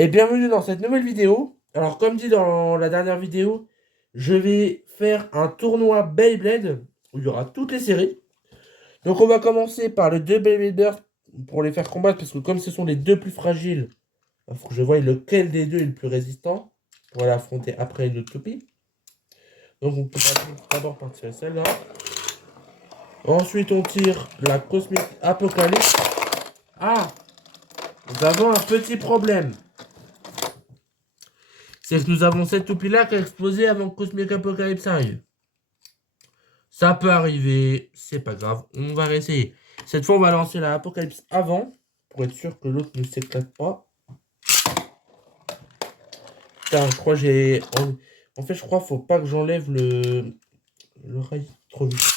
Et bienvenue dans cette nouvelle vidéo. Alors comme dit dans la dernière vidéo, je vais faire un tournoi Beyblade où il y aura toutes les séries. Donc on va commencer par les deux Beybladers pour les faire combattre parce que comme ce sont les deux plus fragiles, il faut que je voie lequel des deux est le plus résistant pour aller affronter après une autre toupie. Donc on peut d'abord par tirer celle-là. Ensuite on tire la Cosmic Apocalypse. Ah, nous avons un petit problème. C'est que nous avons cette toupie-là qui a explosé avant que Cosmic Apocalypse arrive. Ça peut arriver, c'est pas grave, on va réessayer. Cette fois, on va lancer la Apocalypse avant, pour être sûr que l'autre ne s'éclate pas. Putain, je crois que j'ai... En fait, je crois qu'il faut pas que j'enlève le rail trop vite.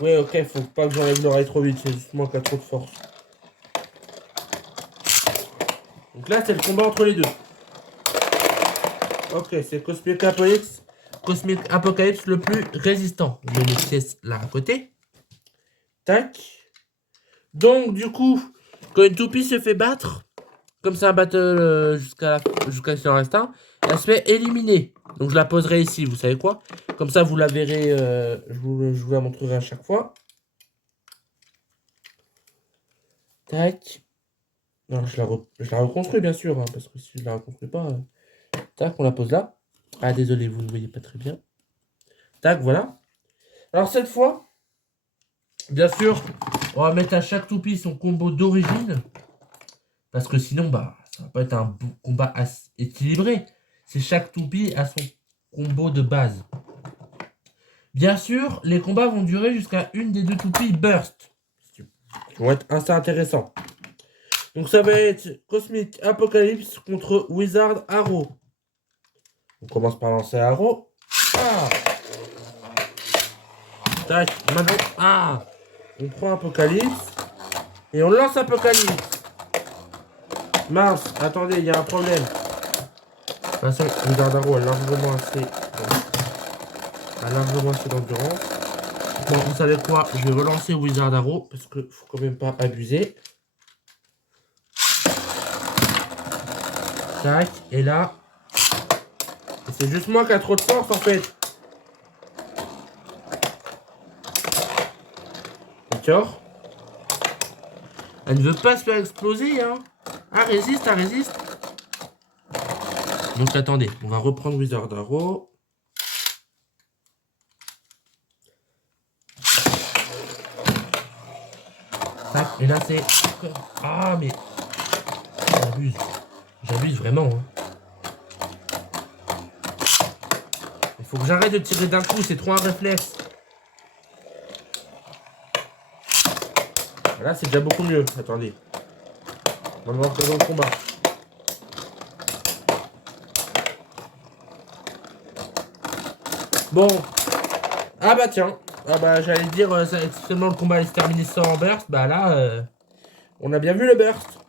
Ouais, ok, faut pas que j'enlève le rail trop vite, c'est juste moi qui a trop de force. Donc là, c'est le combat entre les deux. Ok, c'est Cosmic Apocalypse le plus résistant. Je mets une pièce là à côté. Tac. Donc, du coup, quand une toupie se fait battre, comme c'est un battle jusqu'à ce qu'il en reste un, elle se fait éliminer. Donc, je la poserai ici, vous savez quoi? Comme ça, vous la verrez, je vous la montrerai à chaque fois. Tac. Alors, je la reconstruis, bien sûr, hein, parce que si je la reconstruis pas... Tac, on la pose là. Ah, désolé, vous ne voyez pas très bien. Tac, voilà. Alors, cette fois, bien sûr, on va mettre à chaque toupie son combo d'origine. Parce que sinon, bah, ça va pas être un combat équilibré. C'est chaque toupie à son combo de base. Bien sûr, les combats vont durer jusqu'à une des deux toupies burst. Qui vont être assez intéressants. Donc ça va être Cosmic Apocalypse contre Wizard Arrow. On commence par lancer Arrow. Ah! Tac, maintenant, ah! On prend Apocalypse. Et on lance Apocalypse. Mince, attendez, il y a un problème. De toute façon, Wizard Arrow a largement assez d'endurance. Bon, vous savez quoi? Je vais relancer Wizard Arrow parce que faut quand même pas abuser. Tac, et là, c'est juste moi qui a trop de force en fait. D'accord. Elle ne veut pas se faire exploser, hein. Ah, résiste, ah, résiste. Donc attendez, on va reprendre Wizard Arrow. Tac, et là c'est... Ah, mais... J'abuse. J'abuse vraiment, hein. Il faut que j'arrête de tirer d'un coup, c'est trop un réflexe. Là, c'est déjà beaucoup mieux. Attendez. On va voir dans le combat. Bon. Ah bah tiens. Ah bah j'allais dire, seulement le combat allait se terminer sans burst. Bah là, on a bien vu le burst.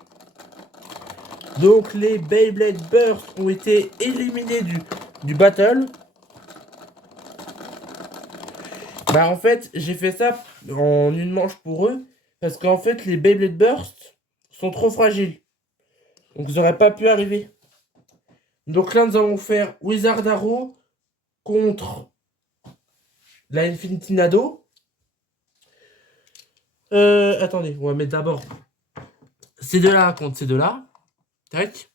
Donc les Beyblade Burst ont été éliminés du battle. Bah en fait, j'ai fait ça en une manche pour eux. Parce qu'en fait, les Beyblade Burst sont trop fragiles. Donc ils n'auraient pas pu arriver. Donc là, nous allons faire Wizard Arrow contre la Infinity Nado. Attendez, on va mettre d'abord ces deux-là contre ces deux-là. Tac.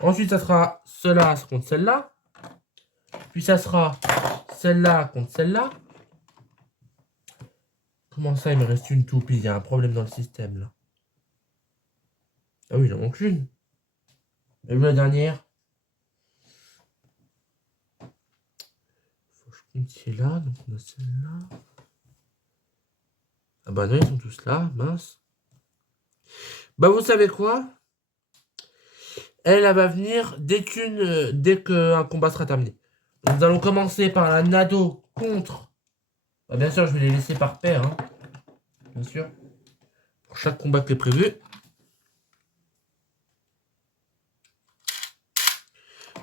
Ensuite, ça sera cela contre celle-là. Puis ça sera celle-là contre celle-là. Comment ça, il me reste une toupie? Il y a un problème dans le système, là. Ah oui, il en manque une. Et la dernière. Faut que je compte qui est là. Donc on a celle-là. Ah bah non, ils sont tous là. Mince. Bah vous savez quoi? Elle va venir dès qu'un combat sera terminé. Donc, nous allons commencer par la Nado contre... Bah, bien sûr, je vais les laisser par paire. Hein. Bien sûr. Pour chaque combat qui est prévu.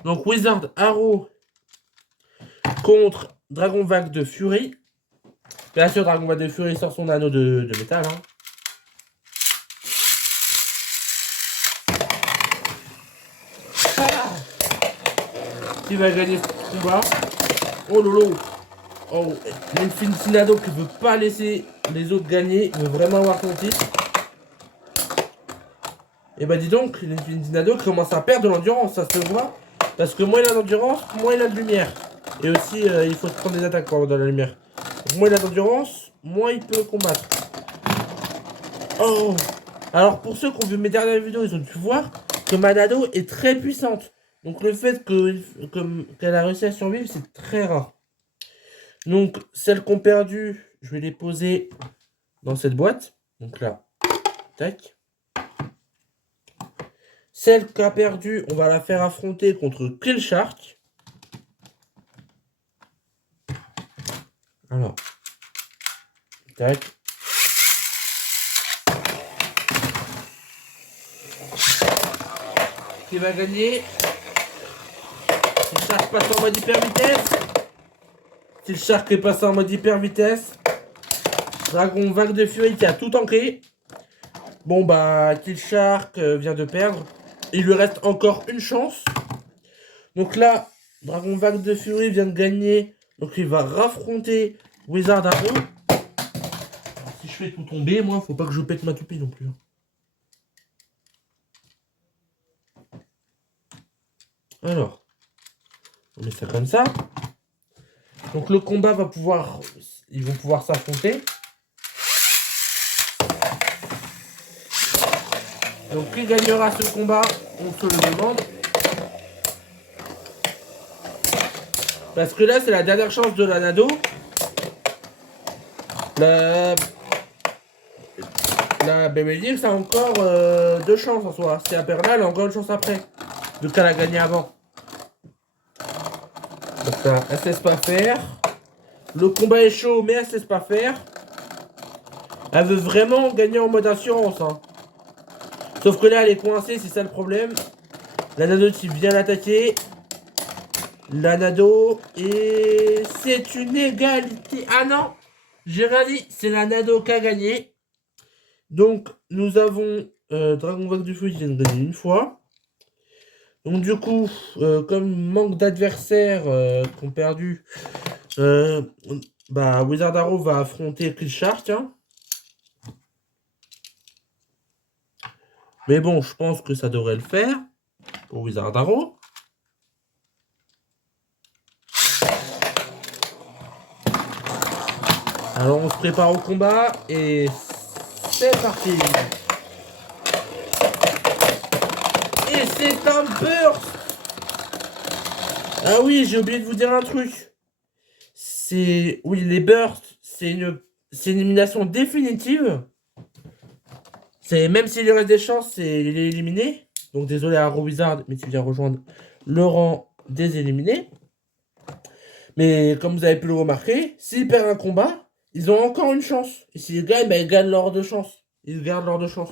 Donc Wizard Arrow contre Dragon Vague de Fury. Bien sûr, Dragon Vague de Fury sort son anneau de métal. Hein. Qui va gagner ce combat? Oh lolo. Oh, l'Infinity Nado qui veut pas laisser les autres gagner, il veut vraiment avoir son titre. Et bah dis donc, l'Infinity Nado commence à perdre de l'endurance, ça se voit. Parce que moins il a d'endurance, moins il a de lumière. Et aussi, il faut prendre des attaques pour avoir de la lumière. Donc moins il a d'endurance, moins il peut combattre. Oh. Alors pour ceux qui ont vu mes dernières vidéos, ils ont dû voir que ma Nado est très puissante. Donc le fait qu'elle a réussi à survivre, c'est très rare. Donc celles qui ont perdu, je vais les poser dans cette boîte. Donc là, tac. Celle qui a perdu, on va la faire affronter contre Killshark. Alors, tac. Qui va gagner? Killshark passe en mode hyper vitesse. Killshark est passé en mode hyper vitesse. Dragon Vague de Furie qui a tout tanké. Bon bah, Killshark vient de perdre. Il lui reste encore une chance. Donc là, Dragon Vague de Fury vient de gagner. Donc il va raffronter Wizard Arrow. Si je fais tout tomber, moi, faut pas que je pète ma toupie non plus. Alors, on met ça comme ça. Donc le combat va pouvoir... Ils vont pouvoir s'affronter. Donc qui gagnera ce combat? On se le demande. Parce que là, c'est la dernière chance de la Nado. La Bebelir, ça a encore 2 chances en soi. Si elle perd là, elle a encore une chance après. Vu qu'elle a gagné avant. Donc ça, elle se laisse pas faire. Le combat est chaud, mais elle se laisse pas faire. Elle veut vraiment gagner en mode assurance. Hein. Sauf que là, elle est coincée, c'est ça le problème. La Nado qui vient l'attaquer. La Nado. Et c'est une égalité. Ah non, j'ai rien dit. C'est la Nado qui a gagné. Donc, nous avons Dragon Vague du Feu qui vient de gagner une fois. Donc, du coup, comme manque d'adversaires qui ont perdu, bah, Wizard Arrow va affronter Killshark. Hein. Mais bon, je pense que ça devrait le faire pour Wizard Arrow. Alors, on se prépare au combat et c'est parti. Et c'est un burst. Ah oui, j'ai oublié de vous dire un truc. Oui, les bursts, c'est une élimination définitive. Même s'il lui reste des chances, il est éliminé. Donc désolé à Arrow Wizard, mais tu viens rejoindre le rang des éliminés. Mais comme vous avez pu le remarquer, s'ils perdent un combat, ils ont encore une chance. Et s'ils gagnent, ils gagnent leur de chance. Ils gardent leur de chance.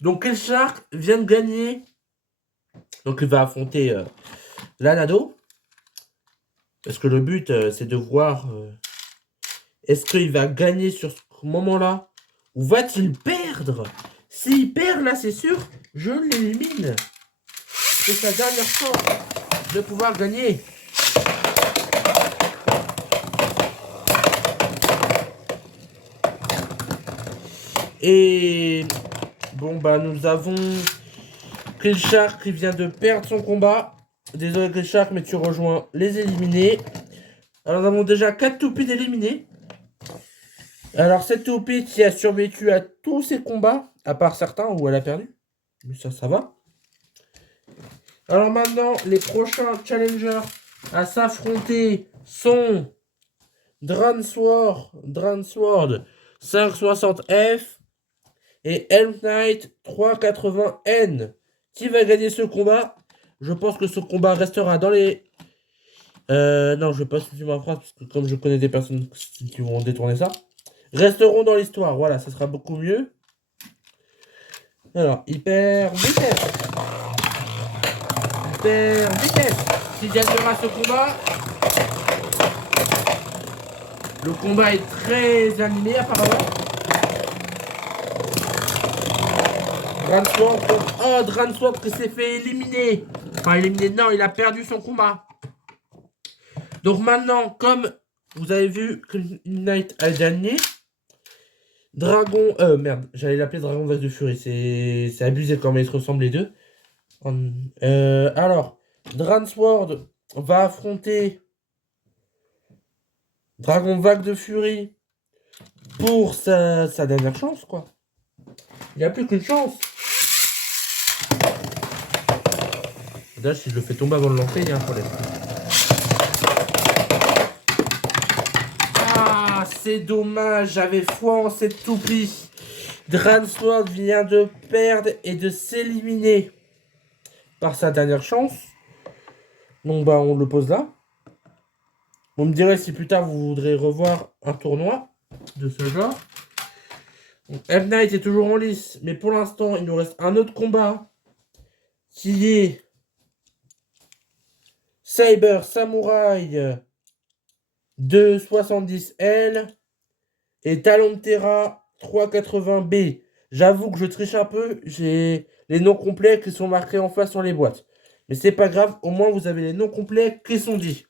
Donc Killshark vient de gagner. Donc il va affronter la Nado. Parce que le but, c'est de voir est-ce qu'il va gagner sur ce moment-là ou va-t-il perdre? S'il perd, là, c'est sûr, je l'élimine. C'est sa dernière chance de pouvoir gagner. Et bon, bah, nous avons Killshark qui vient de perdre son combat. Désolé Killshark, mais tu rejoins les éliminés. Alors, nous avons déjà 4 toupies d'éliminés. Alors, cette toupie qui a survécu à tous ces combats, à part certains où elle a perdu. Mais ça va. Alors maintenant, les prochains challengers à s'affronter sont Dransword 560F et Helm Knight 380N. Qui va gagner ce combat? Je pense que ce combat restera dans les... non, je vais pas suivre ma phrase parce que comme je connais des personnes qui vont détourner ça. Resteront dans l'histoire, voilà, ça sera beaucoup mieux. Alors, hyper vitesse. Hyper vitesse. Qui gagnera ce combat? Le combat est très animé apparemment. Dransword qui s'est fait éliminer. Enfin éliminer, non, il a perdu son combat. Donc maintenant, comme vous avez vu que Knight a gagné, Dragon... merde, j'allais l'appeler Dragon Vague de Furie. C'est abusé comme ils se ressemblent les deux. Alors, Dransword va affronter Dragon Vague de Furie pour sa dernière chance, quoi. Il n'y a plus qu'une chance. Là, si je le fais tomber avant de lancer, il y a un problème. Ah, c'est dommage, j'avais foi en cette toupie. Dransword vient de perdre et de s'éliminer par sa dernière chance. Donc, bah, on le pose là. Vous me direz si plus tard vous voudrez revoir un tournoi de ce genre. F-Knight est toujours en lice, mais pour l'instant, il nous reste un autre combat qui est Cyber Samurai 270L et Talon de Terra 380B. J'avoue que je triche un peu, j'ai les noms complets qui sont marqués en face sur les boîtes. Mais c'est pas grave, au moins vous avez les noms complets qui sont dits.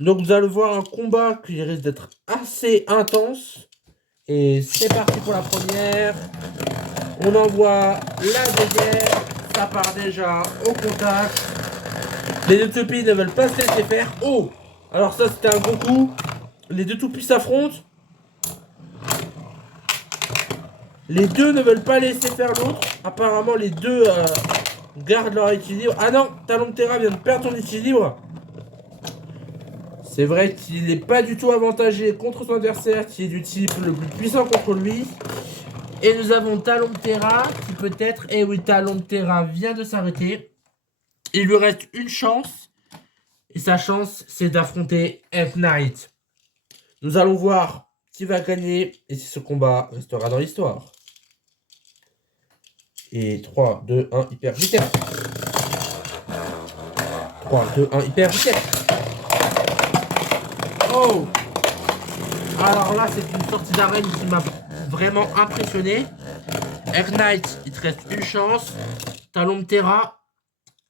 Donc vous allez voir un combat qui risque d'être assez intense. Et c'est parti pour la première. On envoie la deuxième. Ça part déjà au contact. Les deux toupies ne veulent pas se laisser faire. Oh! Alors ça c'était un gros coup. Les deux toupies s'affrontent. Les deux ne veulent pas laisser faire l'autre. Apparemment les deux gardent leur équilibre. Ah non! Talon de Terra vient de perdre son équilibre. C'est vrai qu'il n'est pas du tout avantagé contre son adversaire qui est du type le plus puissant contre lui. Et nous avons Talon de Terra qui peut-être... Eh oui, Talon de Terra vient de s'arrêter. Il lui reste une chance. Et sa chance, c'est d'affronter F-Knight. Nous allons voir qui va gagner et si ce combat restera dans l'histoire. Et 3, 2, 1, hyper vitesse. 3, 2, 1, hyper vitesse. Oh! Alors là, c'est une sortie d'arène qui m'a vraiment impressionné. F-Knight, il te reste une chance. Talon de Terra,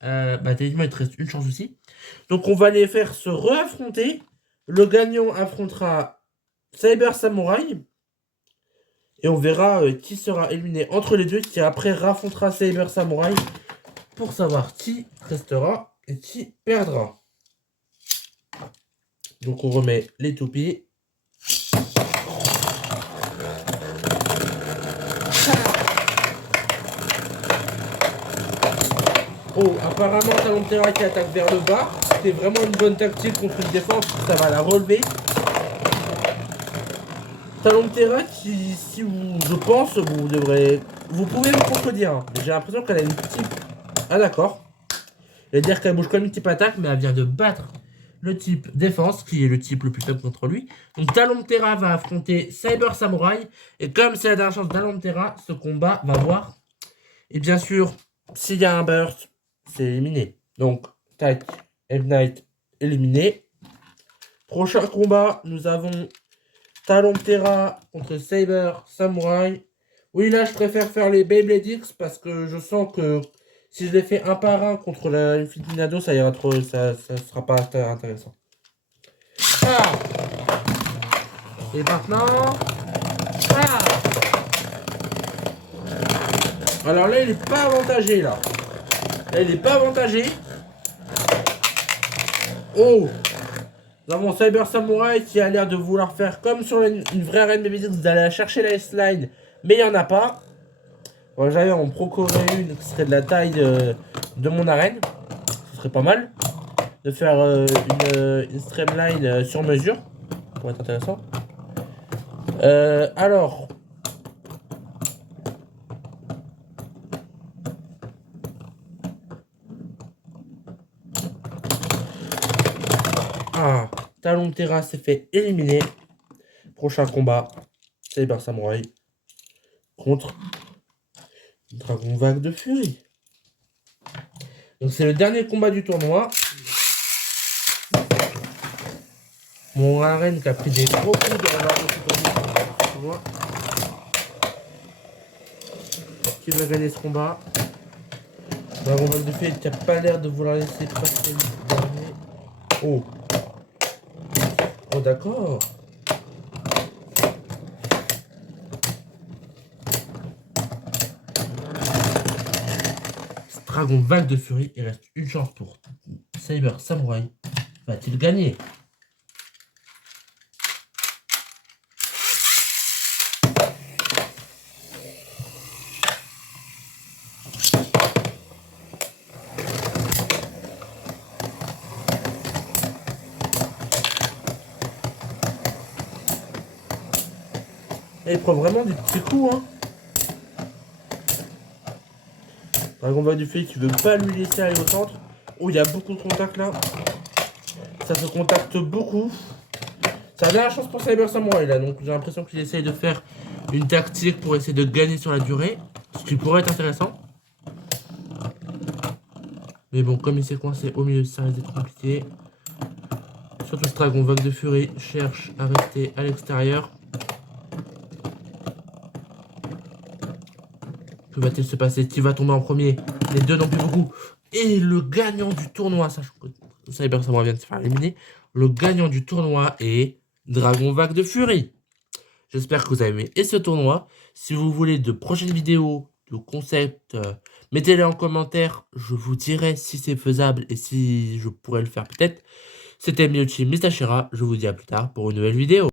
techniquement, il te reste une chance aussi. Donc, on va les faire se re-affronter. Le gagnant affrontera Cyber Samurai. Et on verra qui sera éliminé entre les deux, qui après raffrontera Cyber Samurai pour savoir qui restera et qui perdra. Donc, on remet les toupies. Oh, apparemment, Talon de Terra qui attaque vers le bas. C'est vraiment une bonne tactique contre une défense. Ça va la relever. Talon de Terra qui, si vous, je pense, vous devrez... Vous pouvez me contredire. Hein. J'ai l'impression qu'elle a une petite... Ah d'accord. Je vais dire qu'elle bouge comme une type attaque, mais elle vient de battre le type défense, qui est le type le plus faible contre lui. Donc Talon de Terra va affronter Cyber Samurai. Et comme c'est la dernière chance de Talon de Terra, ce combat va voir. Et bien sûr, s'il y a un burst, c'est éliminé. Donc, tac, F-Knight éliminé. Prochain combat, nous avons Talon de Terra contre Cyber Samurai. Oui, là, je préfère faire les Beyblade X parce que je sens que si je les fais un par un contre la Infinity Nado, ça ira trop, ça sera pas intéressant. Ah! Et maintenant... Ah! Alors là, il est pas avantagé, là. Là, il est pas avantagé. Oh! Nous avons Cyber Samurai qui a l'air de vouloir faire comme sur une vraie arène Beyblade, vous allez chercher la S-Line, mais il n'y en a pas. Bon, j'allais en procurer une qui serait de la taille de mon arène. Ce serait pas mal. De faire une streamline sur mesure. Pour être intéressant. Alors. Ah, Talon de Terra s'est fait éliminer. Prochain combat, Cyber Samurai contre Dragon Vague de Furie. Donc c'est le dernier combat du tournoi. Mon arène qui a pris des gros coups dans la tournoi. Qui va gagner ce combat? Dragon Vague de Furie qui n'a pas l'air de vouloir laisser passer Oh. Oh, d'accord. Dragon Vague de Furie, il reste une chance pour Cyber Samurai. Va-t-il gagner? Et il prend vraiment des petits coups, hein. Dragon Vague de Furie qui veut pas lui laisser aller au centre. Oh, il y a beaucoup de contacts là. Ça se contacte beaucoup. Ça a bien la chance pour Cyber Samurai là. Donc j'ai l'impression qu'il essaye de faire une tactique pour essayer de gagner sur la durée. Ce qui pourrait être intéressant. Mais bon, comme il s'est coincé au milieu, ça risque d'être compliqué. Surtout ce Dragon Vague de Furie cherche à rester à l'extérieur. Que va-t-il se passer? Qui va tomber en premier? Les deux n'ont plus beaucoup. Et le gagnant du tournoi, sachant que Cyber Samurai vient de se faire éliminer, le gagnant du tournoi est Dragon Vague de Furie. J'espère que vous avez aimé ce tournoi. Si vous voulez de prochaines vidéos, de concepts, mettez-les en commentaire. Je vous dirai si c'est faisable et si je pourrais le faire peut-être. C'était Miyuchi Mistachira. Je vous dis à plus tard pour une nouvelle vidéo.